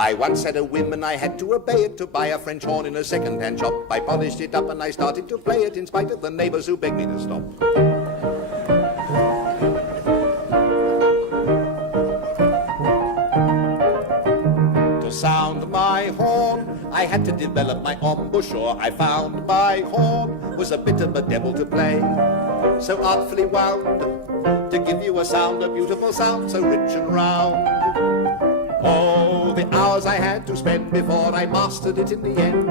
I once had a whim and I had to obey it, to buy a French horn in a second-hand shop. I polished it up and I started to play it in spite of the neighbors who begged me to stop. To sound my horn, I had to develop my embouchure. I found my horn was a bit of a devil to play, so artfully wound to give you a sound, a beautiful sound, so rich and round. Oh, the hours I had to spend before I mastered it in the end.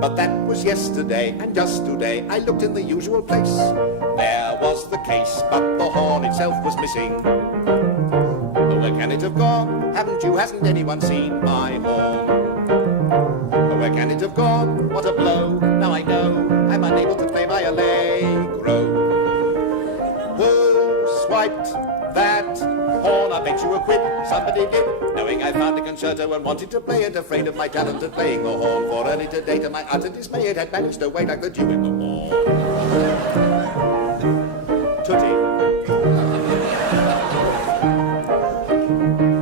But that was yesterday, and just today I looked in the usual place. There was the case, but the horn itself was missing. Oh, where can it have gone? Hasn't anyone seen my horn? Oh, where can it have gone? What a blow, now I know I'm unable to play my allegro. Who swiped that horn? I bet you a quid somebody did, knowing I found a concerto and wanted to play it, afraid of my talent at playing the horn. For early today, to my utter dismay, it had managed to wait like the dew in the morn. Tootie.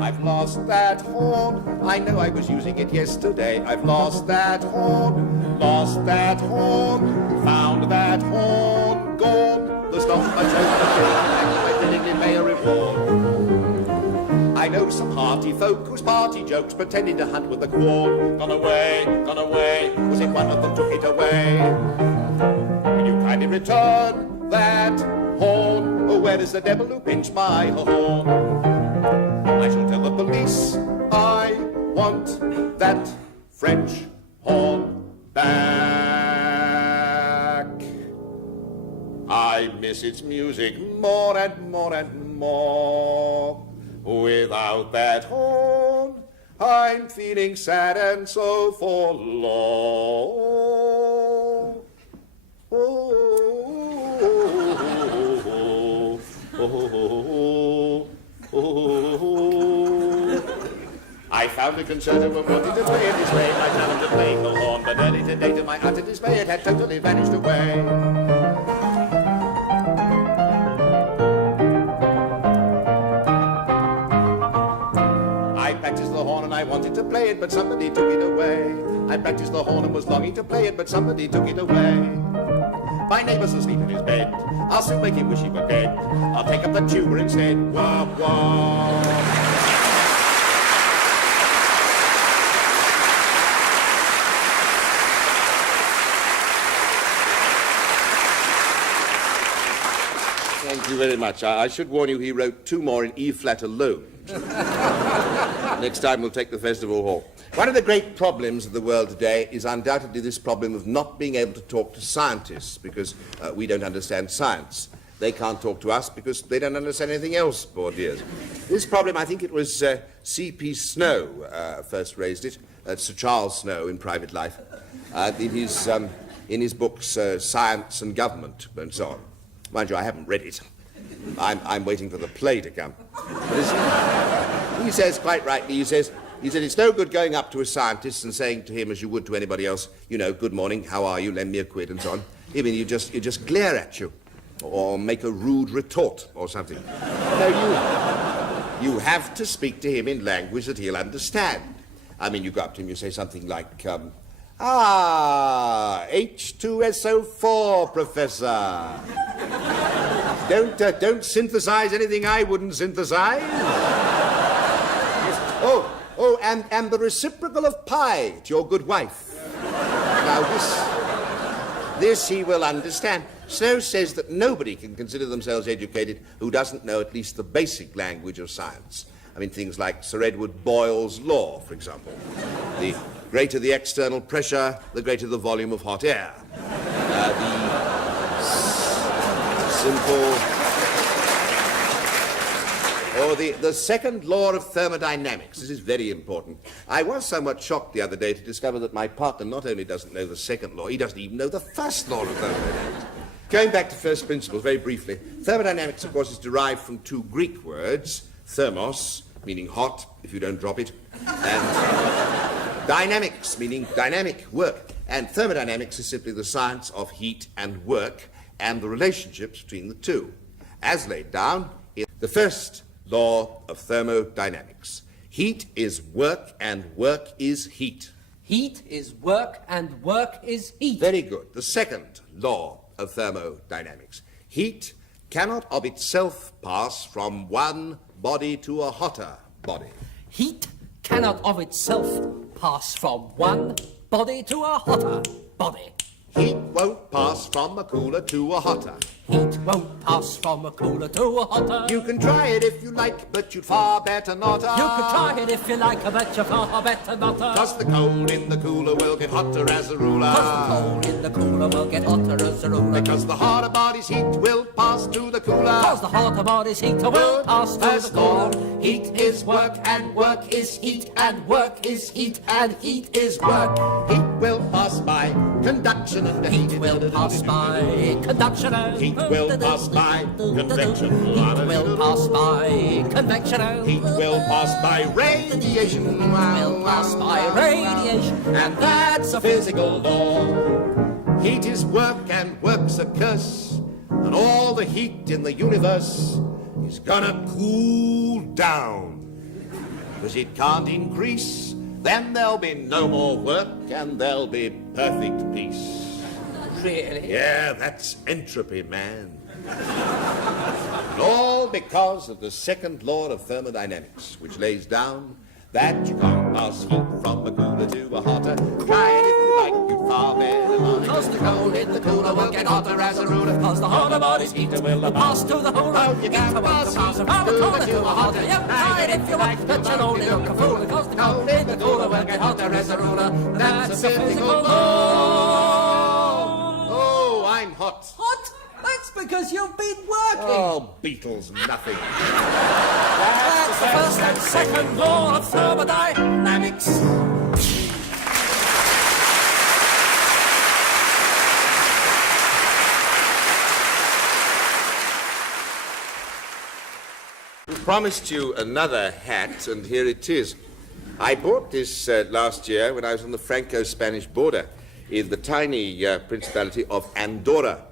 I've lost that horn. I know I was using it yesterday. I've lost that horn. Lost that horn. Found that horn. Gone. There's not much hope of it. I willingly pay a reward. I know some hearty folk whose party jokes pretended to hunt with the quad. Gone away, was it one of them took it away? Will you kindly return that horn? Oh, where is the devil who pinched my horn? I shall tell the police I want that French horn back. I miss its music more and more and more. Without that horn, I'm feeling sad and so forlorn. I found a concerto and wanted to play it this way. My talent of playing the horn, but early today, to my utter dismay, it had totally vanished away. I wanted to play it, but somebody took it away. I practiced the horn and was longing to play it, but somebody took it away. My neighbor's asleep in his bed. I'll soon make him wish he were dead. I'll take up the tuba instead. Wah, wah. Thank you very much. I should warn you, he wrote 2 more in E-flat alone. Next time we'll take the festival hall. One of the great problems of the world today is undoubtedly this problem of not being able to talk to scientists because we don't understand science. They can't talk to us because they don't understand anything else, poor dears. This problem, I think it was C.P. Snow first raised it, Sir Charles Snow in private life, in his books Science and Government and so on. Mind you, I haven't read it. I'm waiting for the play to come. He says, quite rightly, he said, it's no good going up to a scientist and saying to him, as you would to anybody else, you know, good morning, how are you, lend me a quid, and so on. Even you just glare at you, or make a rude retort, or something. No, you have to speak to him in language that he'll understand. I mean, you go up to him, you say something like, H2SO4, Professor. Don't synthesize anything I wouldn't synthesize. Oh, and the reciprocal of pi to your good wife. Now, this he will understand. Snow says that nobody can consider themselves educated who doesn't know at least the basic language of science. I mean, things like Sir Edward Boyle's law, for example. The greater the external pressure, the greater the volume of hot air. The second law of thermodynamics. This is very important. I was somewhat shocked the other day to discover that my partner not only doesn't know the second law, he doesn't even know the first law of thermodynamics. Going back to first principles, very briefly, thermodynamics, of course, is derived from 2 Greek words, thermos, meaning hot, if you don't drop it, and dynamics, meaning dynamic, work. And thermodynamics is simply the science of heat and work and the relationships between the two, as laid down in the first law of thermodynamics. Heat is work and work is heat. Heat is work and work is heat. Very good. The second law of thermodynamics. Heat cannot of itself pass from one body to a hotter body. Heat cannot of itself pass from one body to a hotter body. Heat won't pass from a cooler to a hotter. Heat won't pass from a cooler to a hotter. You can try it if you like, but you'd far better not. You can try it if you like, but you're far better not. Cause the cold in the cooler will get hotter as a ruler. Cause the cold in the cooler will get hotter as a ruler. Because the hotter body's heat will pass to the cooler. Cause the hotter body's heat will pass to the cooler. Heat is work and work is heat and work is heat and heat is work. Heat will pass by conduction and heat will pass by conduction and heat will pass by convection. Heat will pass by convection. Heat will pass by radiation. Heat will pass by radiation. And that's a physical law. Heat is work and work's a curse. And all the heat in the universe is gonna cool down. Because it can't increase, then there'll be no more work and there'll be perfect peace. Really? Yeah, that's entropy, man. And all because of the second law of thermodynamics, which lays down that you can't pass heat from a cooler to a hotter. Try it if you like, you far better not. Cause the cold in the cooler will get hotter as a ruler. Cause the hotter body's heater will pass to the cooler. Oh, you can't pass from a cooler to a hotter. You can try it if you like, but you'll only look a fool. Cause the cold in the cooler will get hotter as a ruler. That's a physical law. Oh, I'm hot. Hot? That's because you've been working. Oh, Beatles, nothing. That's the first and second law of thermodynamics. I promised you another hat, and here it is. I bought this last year when I was on the Franco-Spanish border in the tiny principality of Andorra.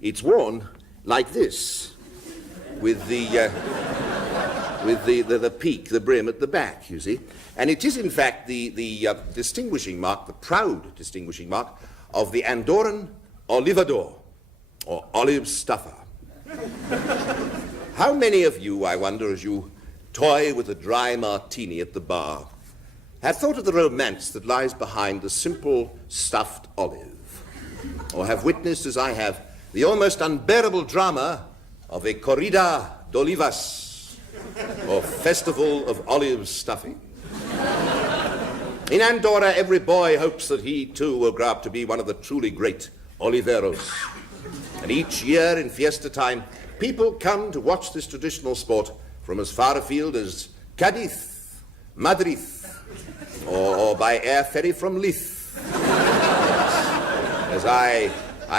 It's worn like this, with the peak, the brim at the back, you see. And it is, in fact, the distinguishing mark, the proud distinguishing mark of the Andorran Olividados, or olive stuffer. How many of you, I wonder, as you toy with a dry martini at the bar, have thought of the romance that lies behind the simple stuffed olive? Or have witnessed, as I have, the almost unbearable drama of a corrida de olivas, or festival of olive stuffing. In Andorra, every boy hopes that he, too, will grow up to be one of the truly great oliveros. And each year in fiesta time, people come to watch this traditional sport from as far afield as Cadiz, Madrid, or by air ferry from Leith, as I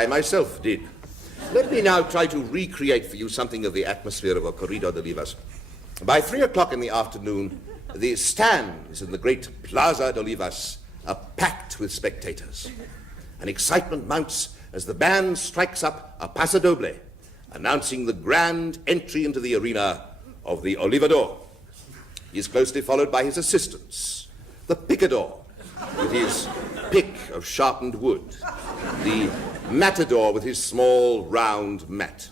myself did. Let me now try to recreate for you something of the atmosphere of a corrida de olivas. By 3 o'clock in the afternoon, the stands in the great Plaza de Olivas are packed with spectators. And excitement mounts as the band strikes up a paso doble, announcing the grand entry into the arena of the Olivador. He is closely followed by his assistants, the picador, with his pick of sharpened wood, the matador with his small round mat.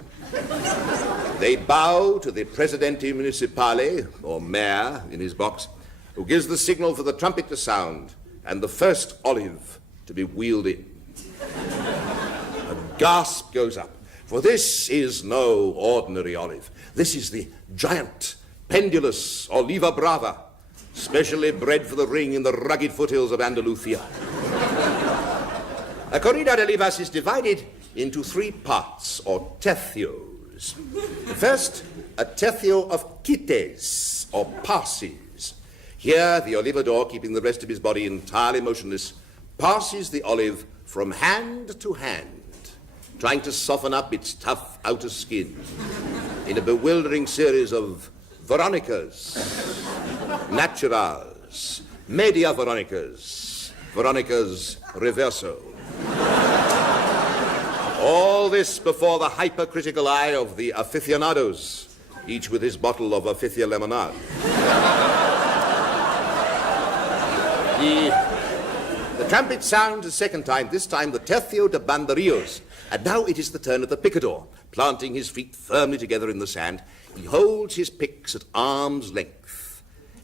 They bow to the Presidente Municipale, or mayor, in his box, who gives the signal for the trumpet to sound and the first olive to be wheeled in. A gasp goes up, for this is no ordinary olive. This is the giant, pendulous Oliva Brava, specially bred for the ring in the rugged foothills of Andalusia. A corrida de olivas is divided into 3 parts, or tercios. First, a tercio of quites, or passes. Here, the olivador, keeping the rest of his body entirely motionless, passes the olive from hand to hand, trying to soften up its tough outer skin in a bewildering series of Veronicas, naturals, media Veronicas, Veronicas reverso. All this before the hypercritical eye of the aficionados, each with his bottle of a fifth-year lemonade. The trumpet sounds a second time, this time the tercio de banderillos. And now it is the turn of the picador. Planting his feet firmly together in the sand, he holds his picks at arm's length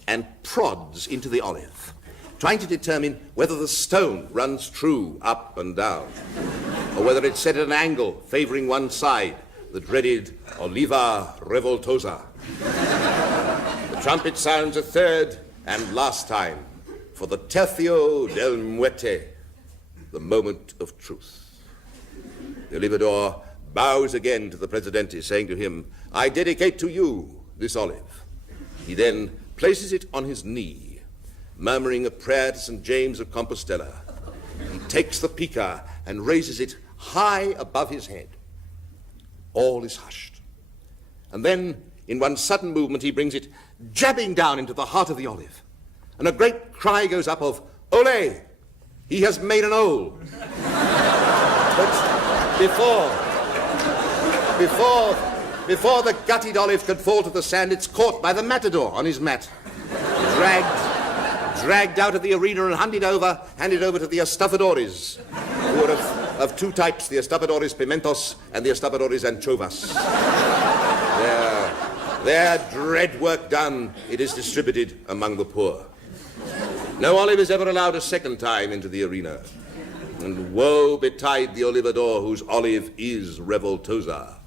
and prods into the olive, trying to determine whether the stone runs true up and down, or whether it's set at an angle favoring one side, the dreaded oliva revoltosa. The trumpet sounds a third and last time for the tercio del muerte, the moment of truth. The Olividor bows again to the Presidente, saying to him, I dedicate to you this olive. He then places it on his knee, murmuring a prayer to St. James of Compostela. He takes the pica and raises it high above his head. All is hushed. And then, in one sudden movement, he brings it jabbing down into the heart of the olive. And a great cry goes up of, Ole! He has made an ole. But before the gutted olive can fall to the sand, it's caught by the matador on his mat, dragged out of the arena and handed over to the estafadores, who are of two types, the estafadores pimentos and the estafadores anchovas. Their dread work done, it is distributed among the poor. No olive is ever allowed a second time into the arena. And woe betide the Olividor whose olive is revoltosa.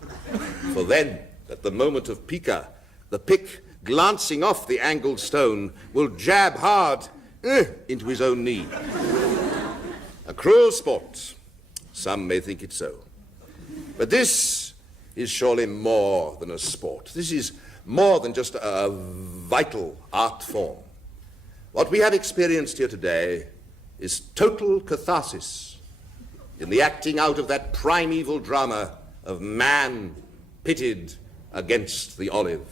For then, at the moment of pica, the pick, glancing off the angled stone, will jab hard into his own knee. A cruel sport. Some may think it so. But this is surely more than a sport. This is more than just a vital art form. What we have experienced here today is total catharsis in the acting out of that primeval drama of man pitted against the olive.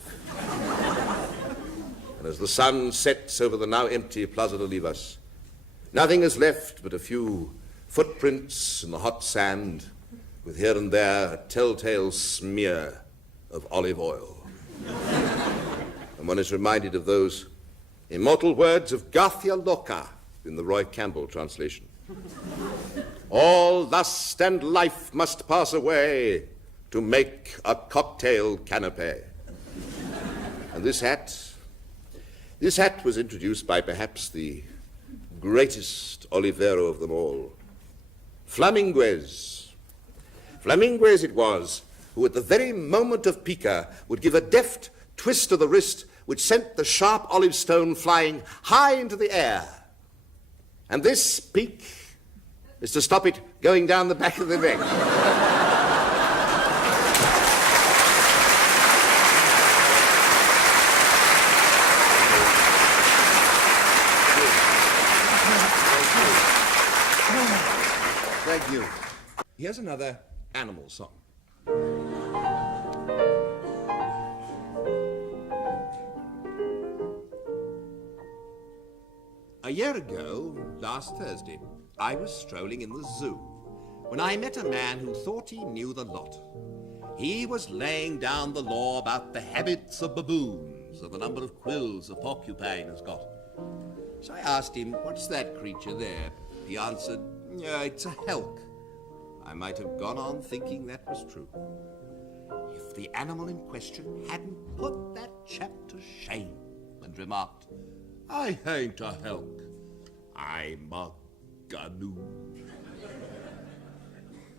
And as the sun sets over the now empty Plaza de Olivas, nothing is left but a few footprints in the hot sand, with here and there a telltale smear of olive oil. And one is reminded of those immortal words of Garcia Lorca in the Roy Campbell translation. All lust and life must pass away to make a cocktail canapé. And this hat was introduced by perhaps the greatest olivero of them all, Flaminguez. Flaminguez it was who at the very moment of pica would give a deft twist to the wrist which sent the sharp olive stone flying high into the air. And this peak is to stop it going down the back of the neck. Thank you. Here's another animal song. A year ago, last Thursday, I was strolling in the zoo when I met a man who thought he knew the lot. He was laying down the law about the habits of baboons and the number of quills a porcupine has got. So I asked him, what's that creature there? He answered, it's a helk. I might have gone on thinking that was true, if the animal in question hadn't put that chap to shame and remarked, I ain't a helk, I'm a Gnu.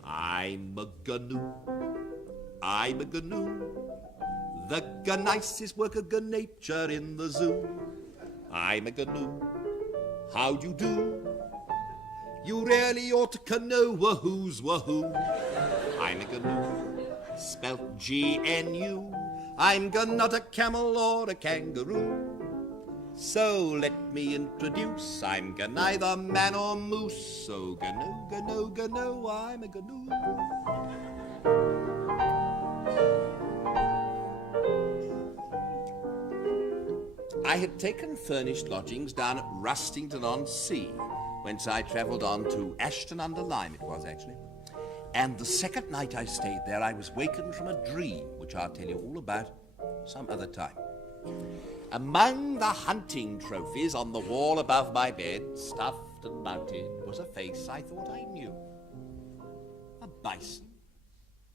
I'm a Gnu, I'm a Gnu. The nicest work of good nature in the zoo. I'm a Gnu, how do you do? You really ought to know wahoo's wahoo. I'm a Gnu, spelt G-N-U. I'm not a camel or a kangaroo. So let me introduce, I'm neither man or moose. So Gnu, I'm a Gnu. I had taken furnished lodgings down at Rustington-on-Sea, whence I travelled on to Ashton-under-Lyme, it was actually. And the second night I stayed there, I was wakened from a dream, which I'll tell you all about some other time. Among the hunting trophies on the wall above my bed, stuffed and mounted, was a face I thought I knew. A bison?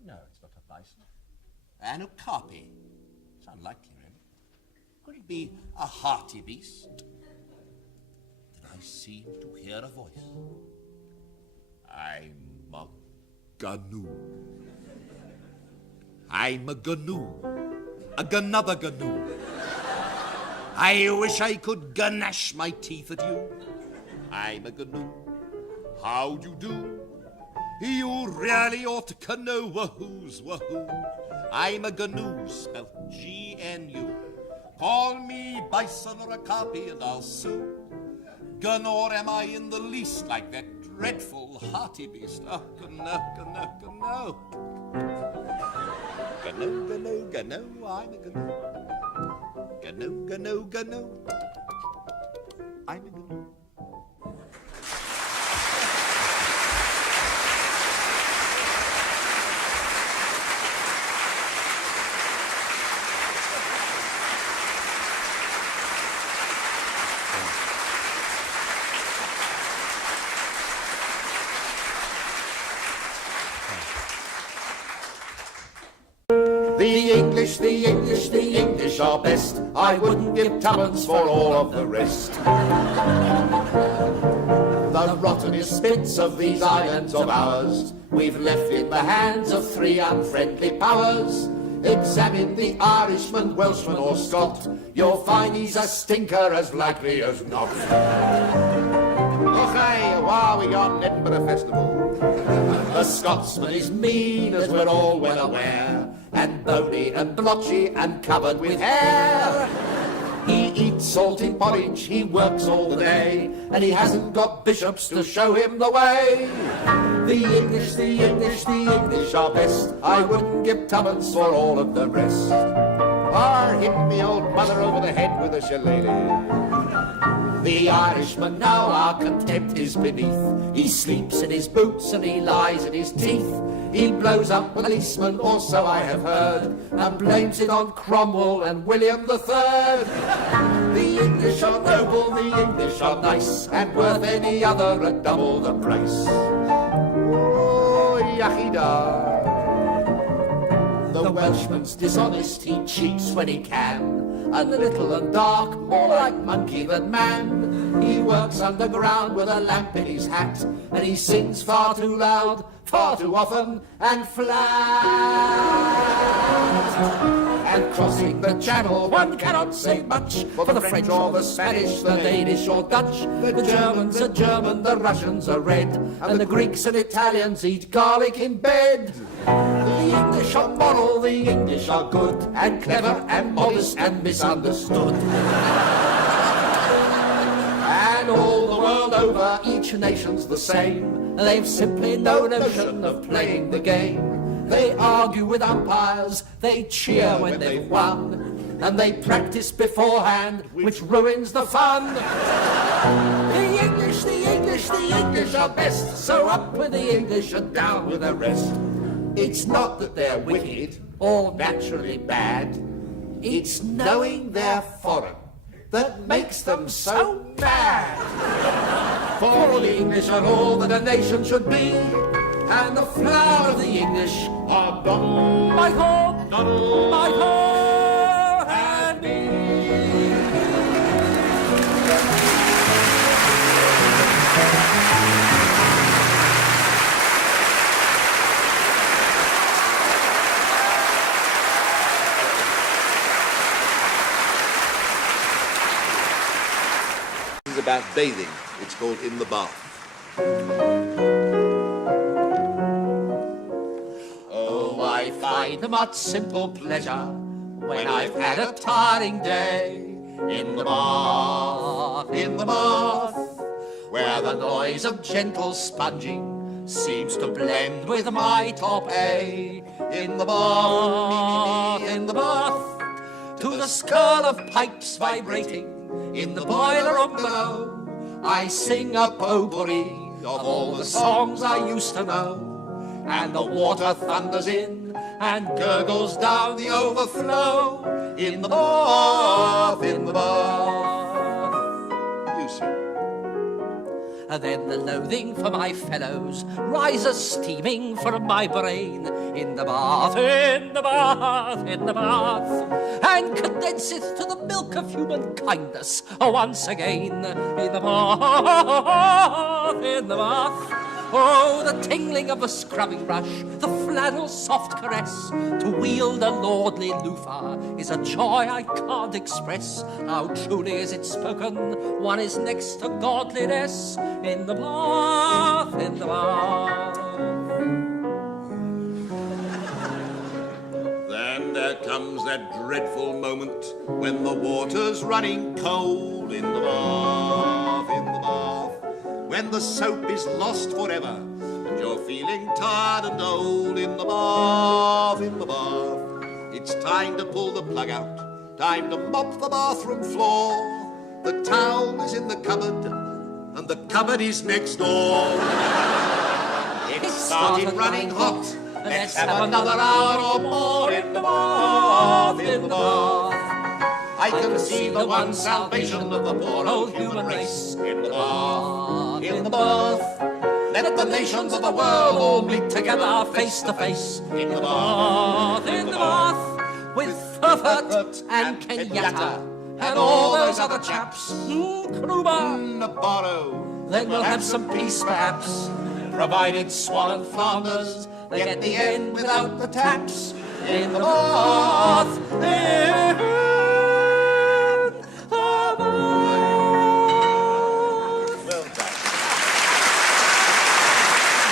No, it's not a bison. An okapi? It's unlikely, really. Could it be a harty beast? Then I seemed to hear a voice. I'm a Gnu. I'm a Gnu. Another Gnu. I wish I could gnash my teeth at you. I'm a Gnu. How do you do? You really ought to know wahoo's wahoo. I'm a Gnu, spelt G-N-U. Call me bison or a copy and I'll sue. Nor am I in the least like that dreadful hearty beast. Oh, Gnu. Gnu, I'm a Gnu. Gnu. I'm a Gnu. The English are best. I wouldn't give tuppence for all of the rest. The rottenest bits of these islands of ours we've left in the hands of three unfriendly powers. Examine the Irishman, Welshman or Scot, you'll find he's a stinker as likely as not. Okay, why are we on Edinburgh Festival? The Scotsman is mean, as we're all well aware, and bony and blotchy and covered with hair. He eats salted porridge, he works all the day, and he hasn't got bishops to show him the way. The English are best. I wouldn't give tuppence for all of the rest. Or hit me old mother over the head with a shillelagh. The Irishman now our contempt is beneath. He sleeps in his boots and he lies in his teeth. He blows up policemen, or so I have heard, and blames it on Cromwell and William III. The English are noble, the English are nice, and worth any other at double the price. Oh, yachida. The Welshman's dishonest, he cheats when he can, and little and dark, more like monkey than man. He works underground with a lamp in his hat, and he sings far too loud, far too often, and flat. And crossing the channel, one cannot say much for the French or the Spanish, the Danish or Dutch. The Germans are German, the Russians are red, and the Greeks and Italians eat garlic in bed. The English are moral, the English are good, and clever and modest and misunderstood. And all the world over, each nation's the same. They've simply no notion of playing the game. They argue with umpires, they cheer when they've won, and they practice beforehand, which ruins the fun. The English are best, so up with the English and down with the rest. It's not that they're wicked or naturally bad, it's knowing they're foreign that makes them so mad. For the English are all that a nation should be, and the flower of the English are Don, Michael, Donald, Michael, and me. It's about bathing. It's called In the Bath. Oh, I find a much simple pleasure when I've had a tiring day. In the bath, where the noise of gentle sponging seems to blend with my top A. In the bath, to the skirl of pipes vibrating in the boiler room below, I sing a potpourri of all the songs I used to know, and the water thunders in and gurgles down the overflow in the bath, in the bath. You see. And then the loathing for my fellows rises steaming from my brain in the bath, in the bath, in the bath, and condenseth to the milk of human kindness once again in the bath, in the bath. Oh, the tingling of a scrubbing brush, the flannel's soft caress. To wield a lordly loofah is a joy I can't express. How truly is it spoken, one is next to godliness in the bath, in the bath. Then there comes that dreadful moment when the water's running cold in the bath, in the bath. When the soap is lost forever and you're feeling tired and old in the bath, in the bath. It's time to pull the plug out, time to mop the bathroom floor. The towel is in the cupboard and the cupboard is next door. It started running hot, let's have another hour or more in the bath, in the bath. I can see the one salvation of the poor old human race in the bath, in the bath. Let the nations of the world all meet together face to face in the bath, in the bath. With Furfurt and Kenyatta and all those other chaps, Kruber, Nabarro. Then we'll have some peace perhaps, provided Swann and Flanders they get the end without the taps in the bath, in the bath. Well done.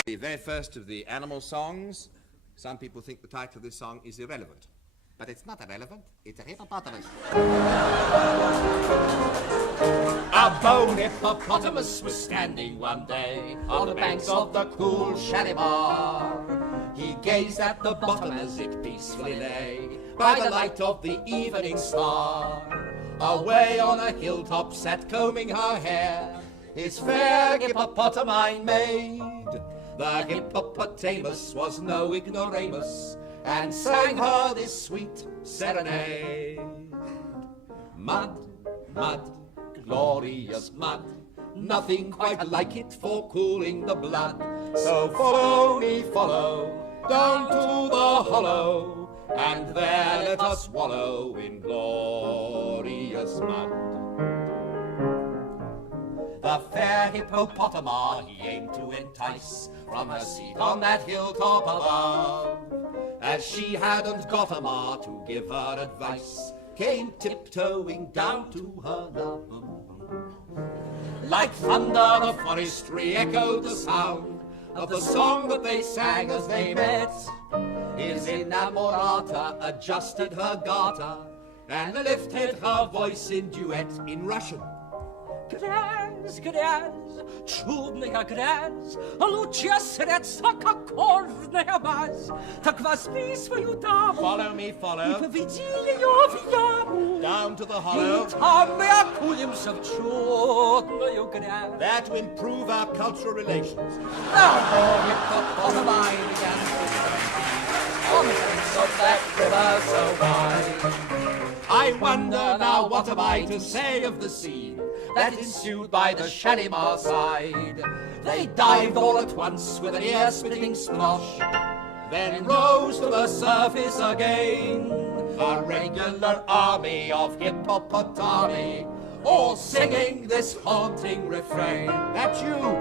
The very first of the animal songs. Some people think the title of this song is irrelevant. But it's not irrelevant, it's a hippopotamus. A bone hippopotamus was standing one day on the banks of the cool Shalimar. He gazed at the bottom as it peacefully lay by the light of the evening star. Away on a hilltop sat combing her hair his fair hippopotamine maid. The hippopotamus was no ignoramus and sang her this sweet serenade. Mud, mud, glorious mud, nothing quite like it for cooling the blood. So follow me, follow, down to the hollow, and there let us wallow in glorious mud. The fair hippopotama he aimed to entice from her seat on that hilltop above. As she hadn't got a ma to give her advice, came tiptoeing down to her love. Like thunder the forest re-echoed the sound of the song that they sang as they met. His inamorata adjusted her garter and lifted her voice in duet in Russian. Graz, graz, чудная грязь, лучше средства, как кожная мазь. Так возьми свою даму, Follow me, и follow, поведи ее в яму. down to the И hollow. там мы окунемся в чудную грязь. There to improve our cultural relations. Now the hippopotamine began on the banks of that river so wide. I wonder now what am I to say of the scene that ensued by the Shalimar side. They dived all at once with an ear-splitting splosh, then rose to the surface again, a regular army of hippopotami, all singing this haunting refrain. That's you!